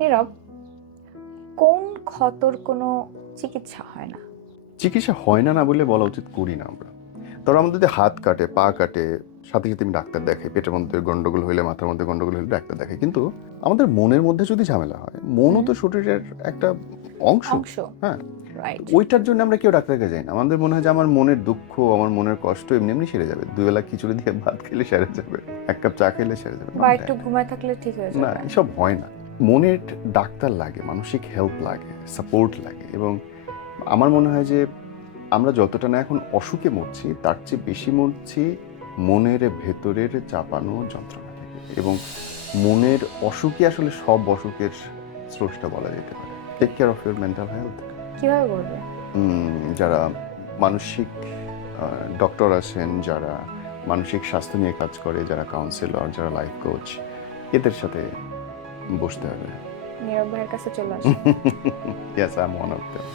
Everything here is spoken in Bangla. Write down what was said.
নীরব, কোন ক্ষতর কোনো চিকিৎসা হয় না? চিকিৎসা হয় না না বলে বলা উচিত, করি না আমরা। ধরো আমাদের যদি হাত কাটে, পা কাটে, সাথে সাথে আমি ডাক্তার দেখাই। পেটের মধ্যে গন্ডগোল হইলে, মাথার মধ্যে গন্ডগোল হইলে ডাক্তার দেখাই। কিন্তু আমাদের মনের মধ্যে যদি ঝামেলা হয়, মনও তো শরীরের একটা অংশ। অংশ। হ্যাঁ, তো রাইট। ওইটার জন্য আমরা কেউ ডাক্তার কাছে যাই না। আমাদের মনে হয় যে আমার মনের দুঃখ, আমার মনের কষ্ট এমনি এমনি সেরে যাবে, দুবেলা খিচুড়ি দিয়ে ভাত খেলে সেরে যাবে, এক কাপ চা খেলে সেরে যাবে। বা একটু ঘুমায় থাকলে ঠিক হয়ে না, যাবে। এসব হয় না। মনের ডাক্তার লাগে, মানসিক হেল্প লাগে, সাপোর্ট লাগে। এবং আমার মনে হয় যে আমরা যতটা না এখন অসুখে মরছি, তার চেয়ে বেশি মরছি মনের ভেতরের চাপানো যন্ত্রণা থেকে। এবং মনের অসুখই আসলে সব অসুখের স্রষ্টা বলা যেতে পারে। Take care of your mental health. কিভাবে করবে? যারা মানসিক ডক্টর আছেন, যারা মানসিক স্বাস্থ্য নিয়ে কাজ করে, যারা কাউন্সিলর, যারা লাইফ কোচ, এদের সাথে বসতে হবে। নীরব ভাইয়ের কাছে চলে আসো। Yes, I'm one of them.